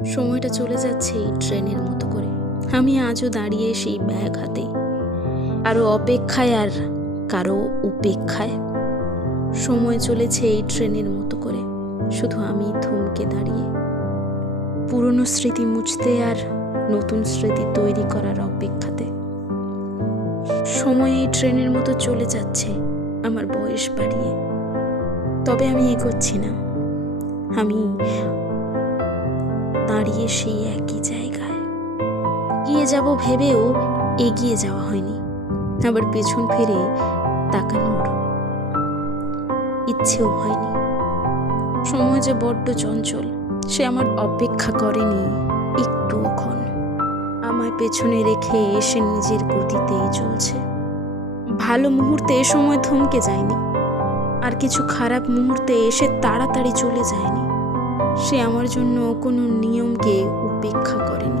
সময়টা চলে যাচ্ছে এই ট্রেনের মতো করে। আমি আজও দাঁড়িয়ে সেই ব্যাগ হাতে, কারো অপেক্ষায় আর কারো উপেক্ষায়। সময় চলেছে এই ট্রেনের মতো করে, শুধু আমি থমকে দাঁড়িয়ে, পুরনো স্মৃতি মুছতে আর নতুন স্মৃতি তৈরি করার অপেক্ষাতে। সময় এই ট্রেনের মতো চলে যাচ্ছে আমার বয়স বাড়িয়ে, তবে আমি এগোচ্ছি না। আমি দাঁড়িয়ে সেই একই জায়গায়, এগিয়ে যাব ভেবেও এগিয়ে যাওয়া হয়নি, আবার পেছন ফিরে তাকানোর ইচ্ছেও হয়নি। সময় যে বড্ড চঞ্চল, সে আমার অপেক্ষা করেনি একটুক্ষণ। আমায় পেছনে রেখে এসে নিজের গতিতেই চলছে। ভালো মুহূর্তে এ সময় থমকে যায়নি, আর কিছু খারাপ মুহূর্তে এসে তাড়াতাড়ি চলে যায়নি। সে আমার জন্য কোনো নিয়মকে উপেক্ষা করেনি।